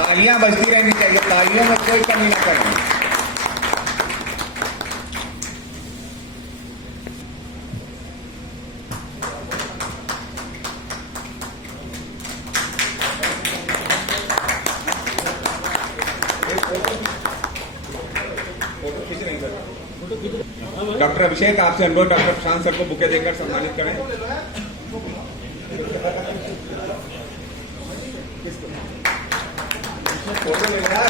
तालियां बजती रहनी चाहिए, तालियों में कोई कमी ना करें। डॉक्टर अभिषेक, आपसे अनुरोध, डॉक्टर प्रशांत सर को बुके देकर सम्मानित करें। फोटो ले यार,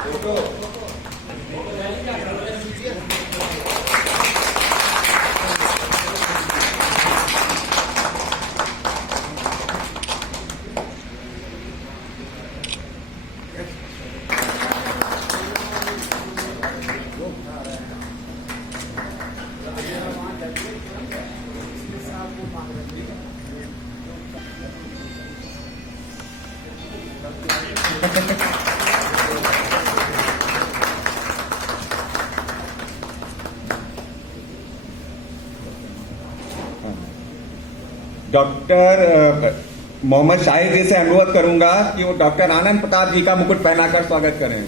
फोटो। डॉक्टर मोहम्मद शाहिद जी से अनुरोध करूंगा कि वो डॉक्टर आनंद प्रताप जी का मुकुट पहनाकर स्वागत करें।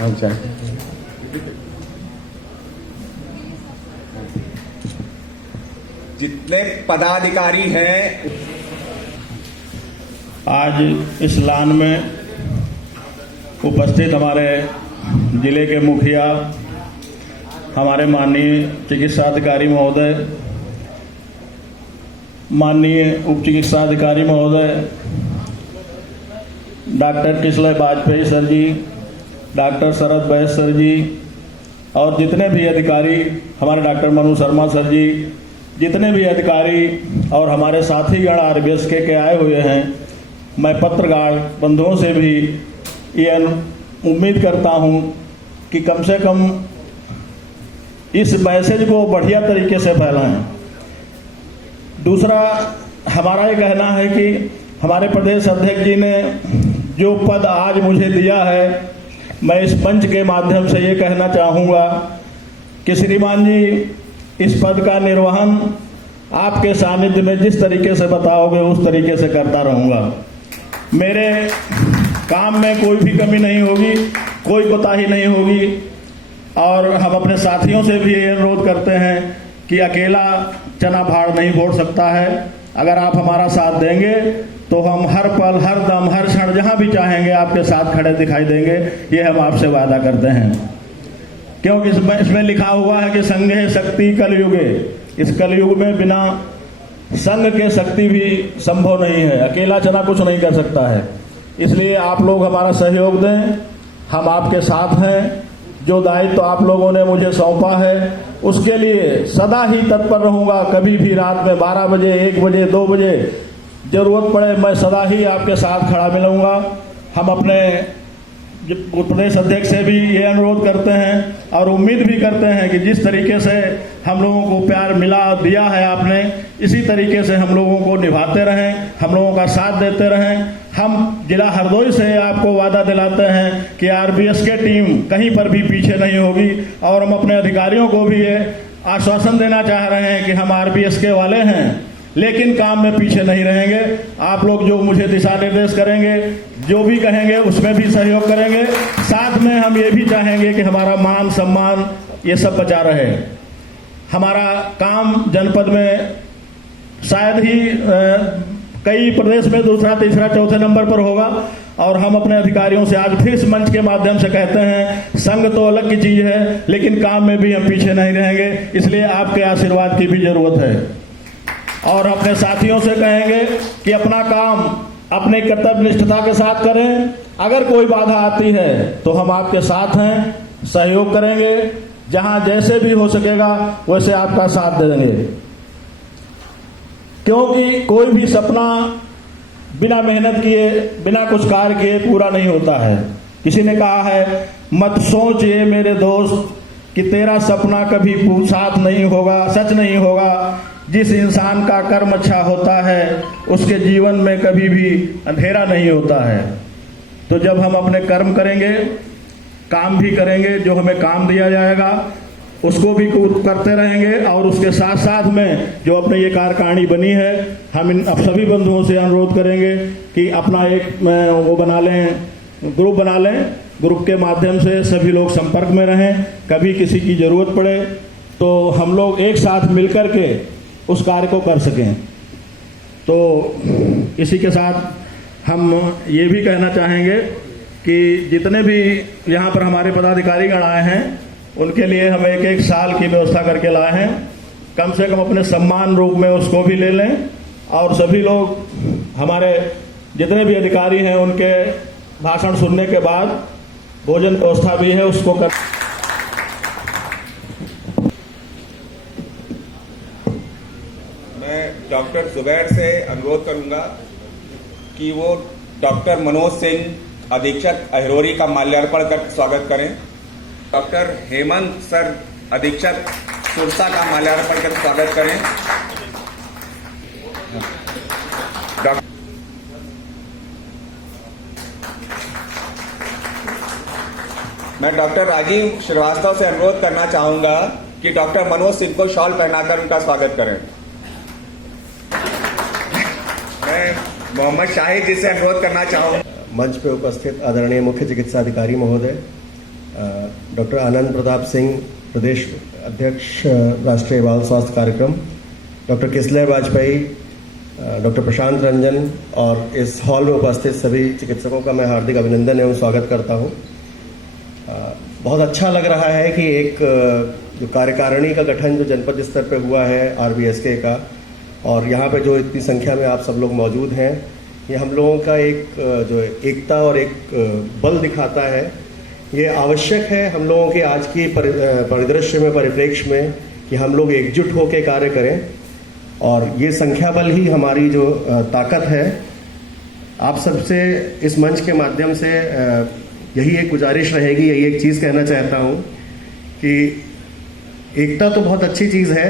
अच्छा, जितने पदाधिकारी हैं आज इस लान में उपस्थित हमारे जिले के मुखिया, हमारे माननीय चिकित्सा अधिकारी महोदय, माननीय उप चिकित्सा अधिकारी महोदय, डॉक्टर किशलय वाजपेयी सर जी, डॉक्टर शरद वैश्य सर जी और जितने भी अधिकारी, हमारे डॉक्टर मनु शर्मा सर जी, जितने भी अधिकारी और हमारे साथीगण RBS के आए हुए हैं, मैं पत्रकार बंधुओं से भी ये उम्मीद करता हूं कि कम से कम इस मैसेज को बढ़िया तरीके से फैलाएं। दूसरा, हमारा ये कहना है कि हमारे प्रदेश अध्यक्ष जी ने जो पद आज मुझे दिया है, मैं इस मंच के माध्यम से ये कहना चाहूँगा कि श्रीमान जी, इस पद का निर्वहन आपके सानिध्य में जिस तरीके से बताओगे उस तरीके से करता रहूँगा। मेरे काम में कोई भी कमी नहीं होगी, कोई कोताही नहीं होगी। और हम अपने साथियों से भी ये अनुरोध करते हैं कि अकेला चना भाड़ नहीं फोड़ सकता है। अगर आप हमारा साथ देंगे तो हम हर पल, हर दम, हर क्षण जहाँ भी चाहेंगे आपके साथ खड़े दिखाई देंगे। ये हम आपसे वादा करते हैं, क्योंकि इसमें लिखा हुआ है कि संघे शक्ति कलयुगे। इस कलयुग में बिना संघ के शक्ति भी संभव नहीं है, अकेला चना कुछ नहीं कर सकता है। इसलिए आप लोग हमारा सहयोग दें, हम आपके साथ हैं। जो दायित्व आप लोगों ने मुझे सौंपा है उसके लिए सदा ही तत्पर रहूंगा। कभी भी रात में 12 बजे, 1 बजे, 2 बजे जरूरत पड़े, मैं सदा ही आपके साथ खड़ा मिलूंगा। हम अपने प्रदेश अध्यक्ष से भी ये अनुरोध करते हैं और उम्मीद भी करते हैं कि जिस तरीके से हम लोगों को प्यार मिला दिया है आपने, इसी तरीके से हम लोगों को निभाते रहें, हम लोगों का साथ देते रहें। हम जिला हरदोई से आपको वादा दिलाते हैं कि आरबीएस के टीम कहीं पर भी पीछे नहीं होगी और हम अपने अधिकारियों को भी ये आश्वासन देना चाह रहे हैं कि हम आरबीएस के वाले हैं, लेकिन काम में पीछे नहीं रहेंगे। आप लोग जो मुझे दिशा निर्देश करेंगे, जो भी कहेंगे उसमें भी सहयोग करेंगे। साथ में हम ये भी चाहेंगे कि हमारा मान सम्मान ये सब बचा रहे। हमारा काम जनपद में शायद ही कई प्रदेश में दूसरा, तीसरा, चौथे नंबर पर होगा और हम अपने अधिकारियों से आज फिर इस मंच के माध्यम से कहते हैं, संघ तो अलग की चीज है लेकिन काम में भी हम पीछे नहीं रहेंगे। इसलिए आपके आशीर्वाद की भी जरूरत है और अपने साथियों से कहेंगे कि अपना काम अपने कर्तव्य निष्ठता के साथ करें। अगर कोई बाधा आती है तो हम आपके साथ हैं, सहयोग करेंगे, जहां जैसे भी हो सकेगा वैसे आपका साथ दे देंगे, क्योंकि कोई भी सपना बिना मेहनत किए, बिना कुछ कार्य किए पूरा नहीं होता है। किसी ने कहा है, मत सोच ये मेरे दोस्त कि तेरा सपना कभी साथ नहीं होगा, सच नहीं होगा। जिस इंसान का कर्म अच्छा होता है उसके जीवन में कभी भी अंधेरा नहीं होता है। तो जब हम अपने कर्म करेंगे, काम भी करेंगे, जो हमें काम दिया जाएगा उसको भी करते रहेंगे और उसके साथ साथ में जो अपने ये कार्यकारिणी बनी है, हम इन अब सभी बंधुओं से अनुरोध करेंगे कि अपना एक वो बना लें, ग्रुप बना लें। ग्रुप के माध्यम से सभी लोग संपर्क में रहें। कभी किसी की जरूरत पड़े तो हम लोग एक साथ मिलकर के उस कार्य को कर सकें। तो इसी के साथ हम ये भी कहना चाहेंगे कि जितने भी यहाँ पर हमारे पदाधिकारीगण आए हैं उनके लिए हम एक साल की व्यवस्था करके लाए हैं। कम से कम अपने सम्मान रूप में उसको भी ले लें और सभी लोग हमारे जितने भी अधिकारी हैं उनके भाषण सुनने के बाद भोजन व्यवस्था भी है उसको कर। मैं डॉक्टर जुबैर से अनुरोध करूंगा कि वो डॉक्टर मनोज सिंह अधीक्षक अहिरोरी का माल्यार्पण कर स्वागत करें। डॉक्टर हेमंत सर अधीक्षक सुरसा का माल्यार्पण कर स्वागत करें। मैं डॉक्टर राजीव श्रीवास्तव से अनुरोध करना चाहूंगा कि डॉक्टर मनोज सिंह को शॉल पहनाकर उनका स्वागत करें। मैं मोहम्मद शाहिद जी से अनुरोध करना चाहूंगा। मंच पे उपस्थित आदरणीय मुख्य चिकित्सा अधिकारी महोदय, डॉक्टर आनंद प्रताप सिंह, प्रदेश अध्यक्ष राष्ट्रीय बाल स्वास्थ्य कार्यक्रम, डॉक्टर किसलय वाजपेयी, डॉक्टर प्रशांत रंजन और इस हॉल में उपस्थित सभी चिकित्सकों का मैं हार्दिक अभिनंदन एवं स्वागत करता हूं। बहुत अच्छा लग रहा है कि एक जो कार्यकारिणी का गठन जो जनपद स्तर पे हुआ है आरबीएसके का, और यहाँ पे जो इतनी संख्या में आप सब लोग मौजूद हैं, ये हम लोगों का एक जो एकता और एक बल दिखाता है। ये आवश्यक है हम लोगों के आज की परिदृश्य में, परिप्रेक्ष्य में, कि हम लोग एकजुट होकर कार्य करें और ये संख्या बल ही हमारी जो ताकत है। आप सबसे इस मंच के माध्यम से यही एक गुजारिश रहेगी, यही एक चीज़ कहना चाहता हूँ कि एकता तो बहुत अच्छी चीज़ है,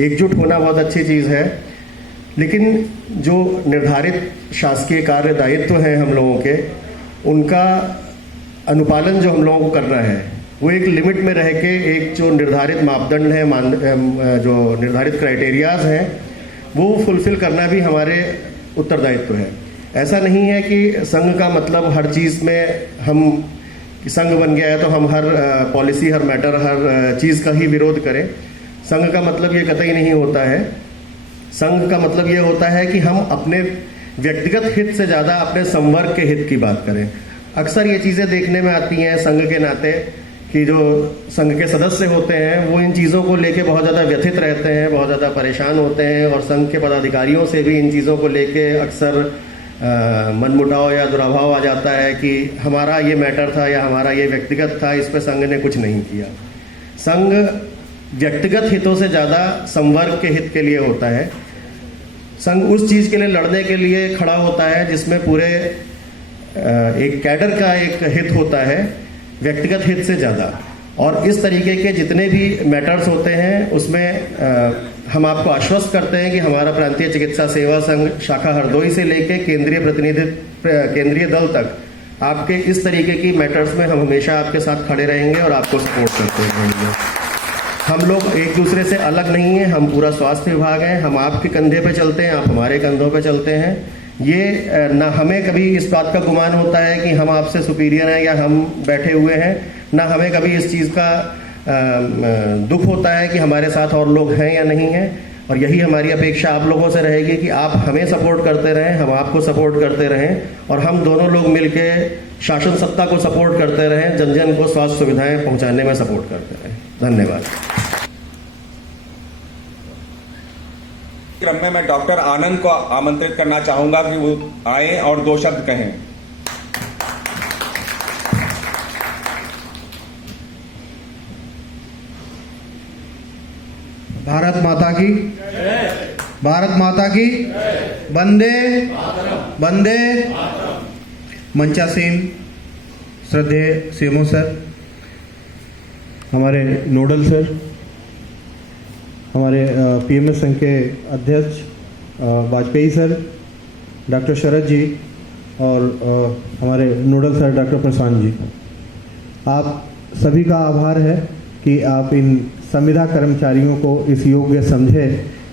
एकजुट होना बहुत अच्छी चीज़ है, लेकिन जो निर्धारित शासकीय कार्य दायित्व हैं हम लोगों के, उनका अनुपालन जो हम लोगों को करना है वो एक लिमिट में रह के, एक जो निर्धारित मापदंड है, जो निर्धारित क्राइटेरियाज हैं, वो फुलफिल करना भी हमारे उत्तरदायित्व है। ऐसा नहीं है कि संघ का मतलब हर चीज़ में हम संघ बन गया है तो हम हर पॉलिसी, हर मैटर, हर चीज़ का ही विरोध करें। संघ का मतलब ये कतई नहीं होता है। संघ का मतलब ये होता है कि हम अपने व्यक्तिगत हित से ज़्यादा अपने संवर्ग के हित की बात करें। अक्सर ये चीज़ें देखने में आती हैं संघ के नाते कि जो संघ के सदस्य होते हैं वो इन चीज़ों को लेके बहुत ज़्यादा व्यथित रहते हैं, बहुत ज़्यादा परेशान होते हैं, और संघ के पदाधिकारियों से भी इन चीज़ों को लेके अक्सर मनमुटाव या दुराभाव आ जाता है कि हमारा ये मैटर था या हमारा ये व्यक्तिगत था, इस पे संघ ने कुछ नहीं किया। संघ व्यक्तिगत हितों से ज़्यादा संवर्ग के हित के लिए होता है। संघ उस चीज़ के लिए लड़ने के लिए खड़ा होता है जिसमें पूरे एक कैडर का एक हित होता है, व्यक्तिगत हित से ज़्यादा। और इस तरीके के जितने भी मैटर्स होते हैं उसमें हम आपको आश्वस्त करते हैं कि हमारा प्रांतीय चिकित्सा सेवा संघ शाखा हरदोई से लेकर केंद्रीय दल तक आपके इस तरीके की मैटर्स में हम हमेशा आपके साथ खड़े रहेंगे और आपको सपोर्ट करते रहेंगे। हम लोग एक दूसरे से अलग नहीं हैं, हम पूरा स्वास्थ्य विभाग हैं, हम आपके कंधे पे चलते हैं, आप हमारे कंधों पे चलते हैं। ये ना हमें कभी इस बात का गुमान होता है कि हम आपसे सुपीरियर हैं या हम बैठे हुए हैं, ना हमें कभी इस चीज़ का दुख होता है कि हमारे साथ और लोग हैं या नहीं हैं। और यही हमारी अपेक्षा आप लोगों से रहेगी कि आप हमें सपोर्ट करते रहें, हम आपको सपोर्ट करते रहें, और हम दोनों लोग मिलके शासन सत्ता को सपोर्ट करते रहें, जन जन को स्वास्थ्य सुविधाएं पहुंचाने में सपोर्ट करते रहें। धन्यवाद। क्रम में मैं डॉक्टर आनंद को आमंत्रित करना चाहूंगा कि वो आए और 2 शब्द कहें। भारत माता की, भारत माता की, वंदे वंदे। मंचासीन श्रद्धेय सीएमओ सर, हमारे नोडल सर, हमारे पीएमएस संघ के अध्यक्ष वाजपेयी सर, डॉक्टर शरद जी, और हमारे nodal sir doctor Prashant ji, आप सभी का आभार है कि आप इन संविदा कर्मचारियों को इस योग्य समझे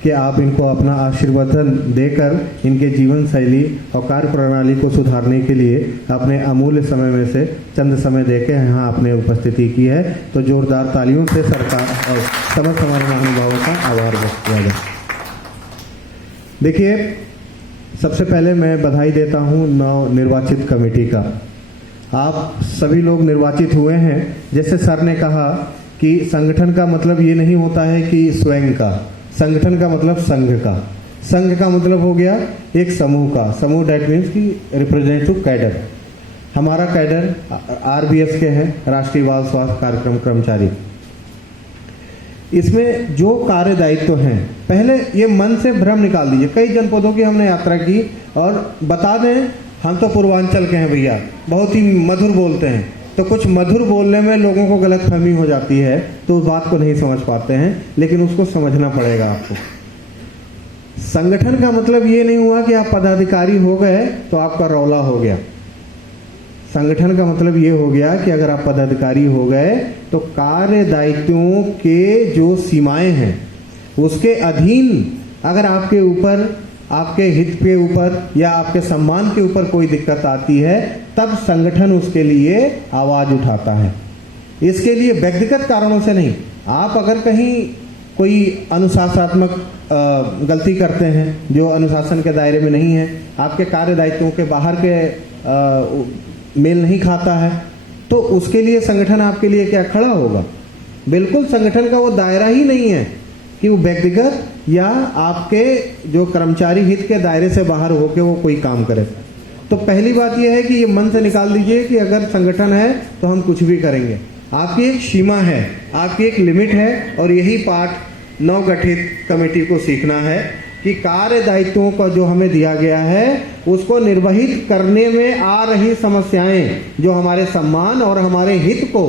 कि आप इनको अपना आशीर्वादन देकर इनके जीवन शैली और कार्य प्रणाली को सुधारने के लिए अपने अमूल्य समय में से चंद समय देके यहाँ आपने उपस्थिति की है। तो जोरदार तालियों से सरकार और समस्त हमारे महानुभावों का आभार व्यक्त किया जाए। देखिए, सबसे पहले मैं बधाई देता हूँ नव निर्वाचित कमेटी का। आप सभी लोग निर्वाचित हुए हैं। जैसे सर ने कहा कि संगठन का मतलब ये नहीं होता है कि स्वयं का, संगठन का मतलब संघ का, संघ का मतलब हो गया एक समूह का, समूह डेट मीन्स की रिप्रेजेंटेटिव कैडर। हमारा कैडर आरबीएस के हैं, राष्ट्रीय बाल स्वास्थ्य कार्यक्रम कर्मचारी। इसमें जो कार्य दायित्व हैं, पहले ये मन से भ्रम निकाल दीजिए। कई जनपदों की हमने यात्रा की और बता दें हम तो पूर्वांचल के हैं भैया, बहुत ही मधुर बोलते हैं, तो कुछ मधुर बोलने में लोगों को गलतफहमी हो जाती है, तो उस बात को नहीं समझ पाते हैं, लेकिन उसको समझना पड़ेगा आपको। संगठन का मतलब ये नहीं हुआ कि आप पदाधिकारी हो गए तो आपका रौला हो गया। संगठन का मतलब ये हो गया कि अगर आप पदाधिकारी हो गए तो कार्य दायित्वों के जो सीमाएं हैं उसके अधीन अगर आपके ऊपर, आपके हित के ऊपर या आपके सम्मान के ऊपर कोई दिक्कत आती है, तब संगठन उसके लिए आवाज उठाता है। इसके लिए व्यक्तिगत कारणों से नहीं। आप अगर कहीं कोई अनुशासनात्मक गलती करते हैं जो अनुशासन के दायरे में नहीं है, आपके कार्य दायित्वों के बाहर के मेल नहीं खाता है, तो उसके लिए संगठन आपके लिए क्या खड़ा होगा? बिल्कुल संगठन का वो दायरा ही नहीं है कि वो व्यक्तिगत या आपके जो कर्मचारी हित के दायरे से बाहर होकर वो कोई काम करे। तो पहली बात यह है कि ये मन से निकाल दीजिए कि अगर संगठन है तो हम कुछ भी करेंगे। आपकी एक सीमा है, आपकी एक लिमिट है, और यही पाठ नवगठित कमेटी को सीखना है कि कार्य दायित्वों का जो हमें दिया गया है उसको निर्वहित करने में आ रही समस्याएं जो हमारे सम्मान और हमारे हित को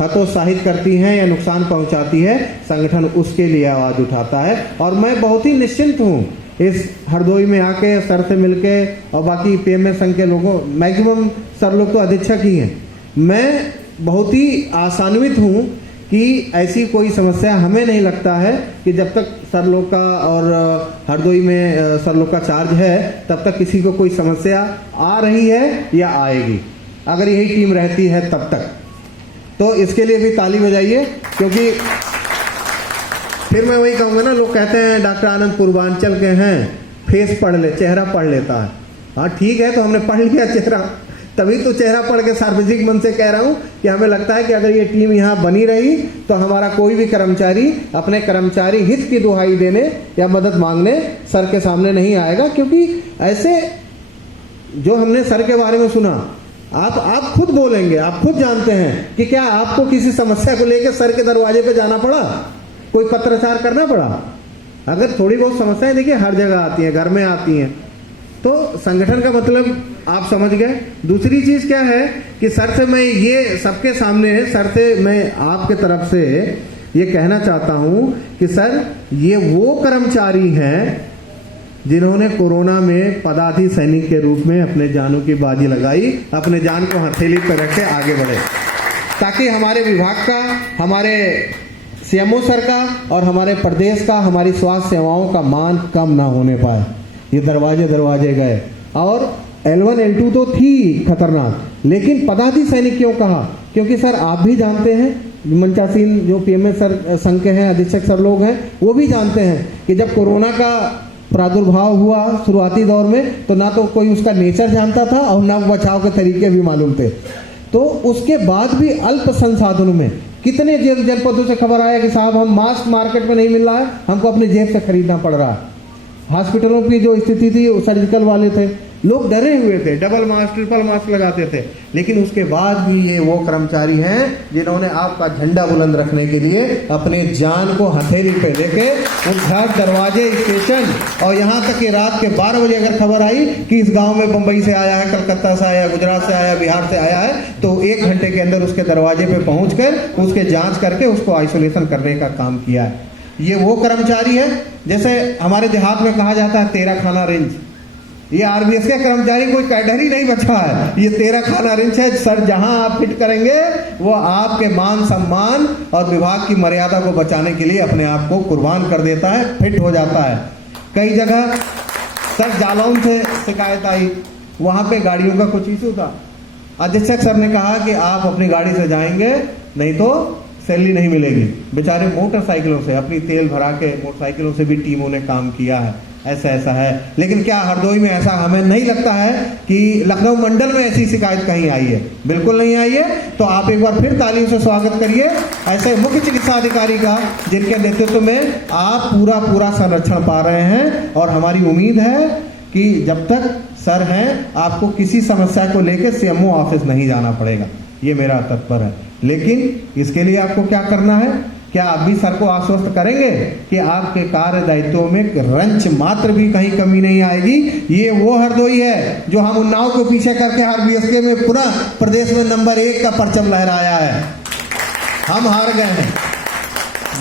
हतोत्साहित करती हैं या नुकसान पहुंचाती है, संगठन उसके लिए आवाज उठाता है। और मैं बहुत ही निश्चिंत हूं इस हरदोई में आके सर से मिलके, और बाकी पीएमएस संघ के लोगों, मैक्सिमम सर लोग तो अधीक्षक ही हैं, मैं बहुत ही आशान्वित हूं कि ऐसी कोई समस्या हमें नहीं लगता है कि जब तक सर लोग का और हरदोई में सर लोग का चार्ज है तब तक किसी को कोई समस्या आ रही है या आएगी, अगर यही टीम रहती है तब तक। तो इसके लिए भी ताली बजाइए, क्योंकि फिर मैं वही कहूँगा ना, लोग कहते हैं डॉक्टर आनंद पूर्वांचल के हैं, फेस पढ़ ले, चेहरा पढ़ लेता है। हाँ ठीक है, तो हमने पढ़ लिया चेहरा, तभी तो चेहरा पढ़ के सार्वजनिक मन से कह रहा हूं कि हमें लगता है कि अगर ये टीम यहां बनी रही तो हमारा कोई भी कर्मचारी अपने कर्मचारी हित की दुहाई देने या मदद मांगने सर के सामने नहीं आएगा, क्योंकि ऐसे जो हमने सर के बारे में सुना, आप खुद बोलेंगे, आप खुद जानते हैं कि क्या आपको किसी समस्या को लेकर सर के दरवाजे पे जाना पड़ा, कोई पत्राचार करना पड़ा? अगर थोड़ी बहुत समस्याएं देखिए हर जगह आती हैं, घर में आती हैं, तो संगठन का मतलब आप समझ गए। दूसरी चीज क्या है कि सर से मैं ये सबके सामने, सर से मैं आपके तरफ से ये कहना चाहता हूं कि सर ये वो कर्मचारी हैं जिन्होंने कोरोना में पदाधिकारी सैनिक के रूप में अपने जानों की बाजी लगाई, अपने जान को हथेली पर रख के आगे बढ़े, ताकि हमारे विभाग का, हमारे सीएमओ सर का और हमारे प्रदेश का, हमारी स्वास्थ्य सेवाओं का मान कम ना होने पाए। ये दरवाजे दरवाजे गए और L1 L2 तो थी खतरनाक, लेकिन पदाधिकारी सैनिक क्यों कहा? क्योंकि सर आप भी जानते हैं, मंचासीन जो पीएमएस सर संघ के हैं, अधीक्षक सर लोग हैं, वो भी जानते हैं कि जब कोरोना का प्रादुर्भाव हुआ शुरुआती दौर में, तो ना तो कोई उसका नेचर जानता था और ना बचाव के तरीके भी मालूम थे। तो उसके बाद भी अल्प संसाधनों में कितने जनपदों से खबर आया कि साहब हम मास्क मार्केट में नहीं मिल रहा है, हमको अपने जेब से खरीदना पड़ रहा है। हॉस्पिटलों की जो स्थिति थी, सर्जिकल वाले थे, लोग डरे हुए थे, डबल मास्क ट्रिपल मास्क लगाते थे, लेकिन उसके बाद भी ये वो कर्मचारी हैं जिन्होंने आपका झंडा बुलंद रखने के लिए अपने जान को हथेली पे लेके उस घर, दरवाजे, स्टेशन और यहाँ तक कि रात के 12 बजे अगर खबर आई कि इस गांव में बंबई से आया है, कलकत्ता से आया, गुजरात से आया, बिहार से आया है, तो 1 घंटे के अंदर उसके दरवाजे पे पहुंचकर उसके जांच करके उसको आइसोलेशन करने का काम किया है। ये वो कर्मचारी है, जैसे हमारे देहात में कहा जाता है 13 खाना रेंज। ये आरबीएस के कर्मचारी कोई कैडर ही नहीं बचा है, ये 13 खाना रेंज है। सर जहां आप फिट करेंगे वो आपके मान सम्मान और विभाग की मर्यादा को बचाने के लिए अपने आप को कुर्बान कर देता है, फिट हो जाता है। कई जगह सर जालौन से शिकायत आई, वहां पे गाड़ियों का कुछ इशू था, अधीक्षक सर ने कहा कि आप अपनी गाड़ी से जाएंगे, नहीं तो सैलरी नहीं मिलेगी। बेचारे मोटरसाइकिलों से, अपनी तेल भरा के मोटरसाइकिलों से भी टीमों ने काम किया है। ऐसा है, लेकिन क्या हरदोई में ऐसा हमें नहीं लगता है कि लखनऊ मंडल में ऐसी शिकायत कहीं आई है? बिल्कुल नहीं आई है। तो आप एक बार फिर तालियों से स्वागत करिए ऐसे मुख्य चिकित्सा अधिकारी का, जिनके नेतृत्व में आप पूरा संरक्षण पा रहे हैं। और हमारी उम्मीद है कि जब तक सर हैं आपको किसी समस्या को लेकर सीएमओ ऑफिस नहीं जाना पड़ेगा, ये मेरा तात्पर्य है। लेकिन इसके लिए आपको क्या करना है? क्या आप भी सर को आश्वस्त करेंगे कि आपके कार्य दायित्वों में रंच मात्र भी कहीं कमी नहीं आएगी? ये वो हरदोई है जो हम उन्नाव को पीछे करके आरबीएसके में पुनः प्रदेश में नंबर 1 का परचम लहराया है। हम हार गए हैं।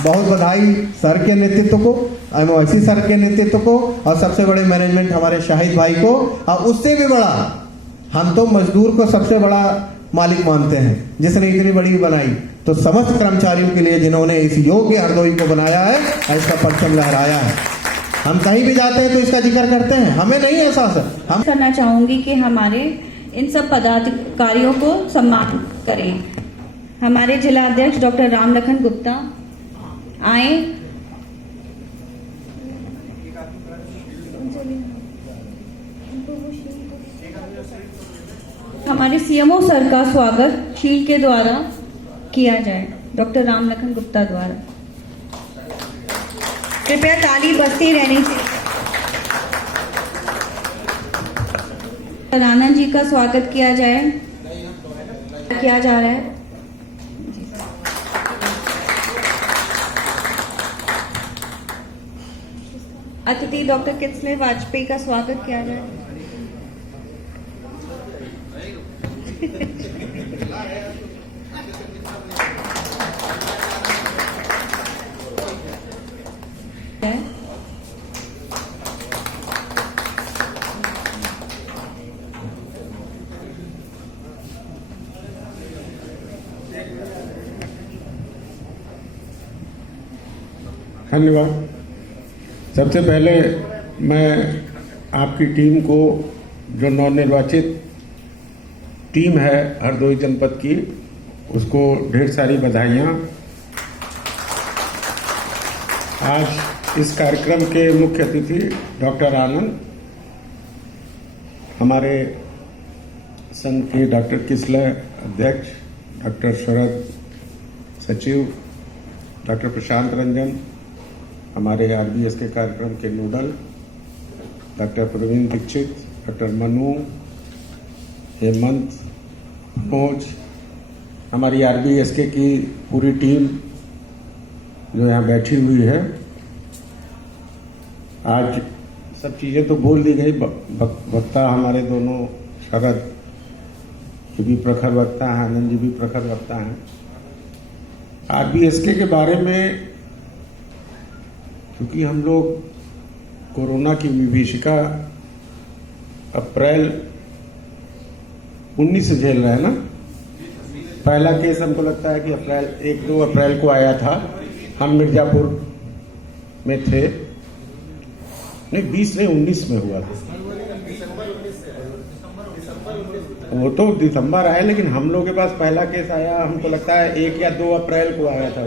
बहुत बधाई सर के नेतृत्व को, एमओआईसी सर के नेतृत्व को, और सबसे बड़े मैनेजमेंट हमारे शाहिद भाई को। और उससे भी बड़ा, हम तो मजदूर को सबसे बड़ा मालिक मानते हैं जिसने इतनी बड़ी बनाई। तो समस्त कर्मचारियों के लिए जिन्होंने इस योग्य हरदोई को बनाया है, इसका परचम लहराया है। हम कहीं भी जाते हैं तो इसका जिक्र करते हैं, हमें नहीं एहसास है। हम करना चाहूंगी कि हमारे इन सब पदाधिकारियों को सम्मान करें। हमारे जिला अध्यक्ष डॉक्टर रामलखन गुप्ता आए। हमारे सीएमओ सर का स्वागत शील्ड के द्वारा किया जाए, डॉक्टर रामलखन गुप्ता द्वारा। कृपया ताली बजती रहनी चाहिए। आनंद जी का स्वागत किया जाए, किया जा रहा है। अतिथि डॉक्टर किसले वाजपेयी का स्वागत किया जाए। धन्यवाद। सबसे पहले मैं आपकी टीम को, जो नवनिर्वाचित टीम है हरदोई जनपद की, उसको ढेर सारी बधाइयाँ। आज इस कार्यक्रम के मुख्य अतिथि डॉक्टर आनंद, हमारे संघ के डॉक्टर किसले अध्यक्ष, डॉक्टर शरद सचिव, डॉक्टर प्रशांत रंजन, हमारे आरबीएस के कार्यक्रम के nodal, doctor Praveen Dikshit, doctor Manu, Hemant, Manoj, हमारी आरबीएस के की पूरी टीम जो यहाँ बैठी हुई है। आज सब चीज़ें तो बोल दी गई। वक्ता हमारे दोनों शरद जी भी प्रखर वक्ता हैं, आनंद जी भी प्रखर वक्ता हैं। आरबीएसके के बारे में क्योंकि हम लोग कोरोना की विभीषिका अप्रैल 19 से झेल रहे हैं ना। पहला केस हमको लगता है कि 1-2 अप्रैल को आया था। हम मिर्जापुर में थे, नहीं 20 नहीं 19 में हुआ था। वो तो दिसंबर आया, लेकिन हम लोग के पास पहला केस आया हमको लगता है 1 या 2 अप्रैल को आया था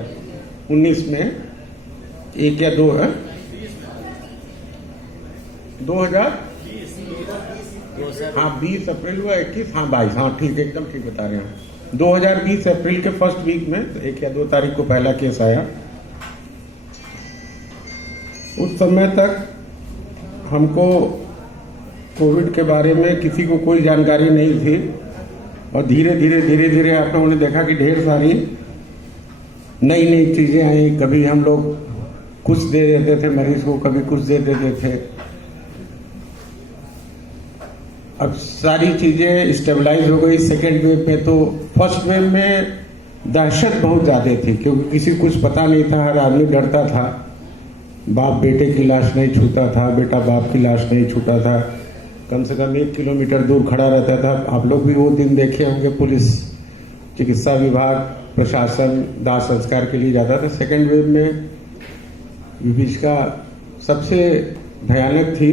19 में। 1 या 2 है 2000, हाँ 20 अप्रैल हुआ, 21, हाँ 22, हाँ ठीक, एकदम ठीक बता रहे हैं। 2020 अप्रैल के फर्स्ट वीक में 1 या 2 तारीख को पहला केस आया। उस समय तक हमको कोविड के बारे में किसी को कोई जानकारी नहीं थी और धीरे धीरे आप लोगों ने देखा कि ढेर सारी नई चीजें आई। कभी हम लोग कुछ दे देते थे मरीज को, कभी कुछ दे देते थे। अब सारी चीजें स्टेबलाइज हो गई। सेकेंड वेव में तो फर्स्ट वेव में दहशत बहुत ज्यादा थी क्योंकि किसी को कुछ पता नहीं था, हर आदमी डरता था। बाप बेटे की लाश नहीं छूता था, बेटा बाप की लाश नहीं छूता था, कम से कम 1 किलोमीटर दूर खड़ा रहता था। आप लोग भी वो दिन देखे होंगे, पुलिस, चिकित्सा विभाग, प्रशासन दाह संस्कार के लिए जाता था। सेकेंड वेव में विभीषिका सबसे भयानक थी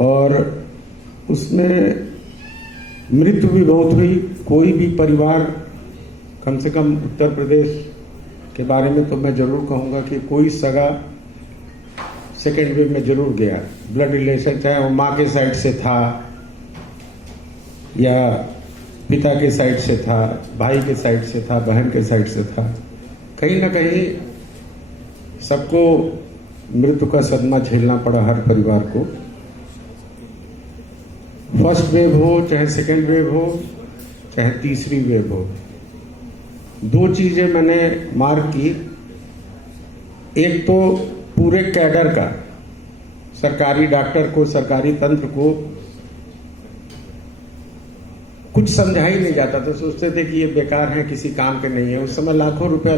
और उसमें मृत्यु भी बहुत हुई। कोई भी परिवार, कम से कम उत्तर प्रदेश के बारे में तो मैं जरूर कहूँगा कि कोई सगा सेकेंड वेव में जरूर गया। ब्लड रिलेशन, चाहे वो माँ के साइड से था या पिता के साइड से था, भाई के साइड से था, बहन के साइड से था, कहीं ना कहीं सबको मृत्यु का सदमा झेलना पड़ा, हर परिवार को। फर्स्ट वेव हो चाहे सेकेंड वेव हो चाहे तीसरी वेव हो, 2 चीजें मैंने मार्क की। एक तो पूरे कैडर का, सरकारी डॉक्टर को, सरकारी तंत्र को कुछ समझा ही नहीं जाता था। सोचते थे कि ये बेकार है, किसी काम के नहीं है। उस समय लाखों रुपया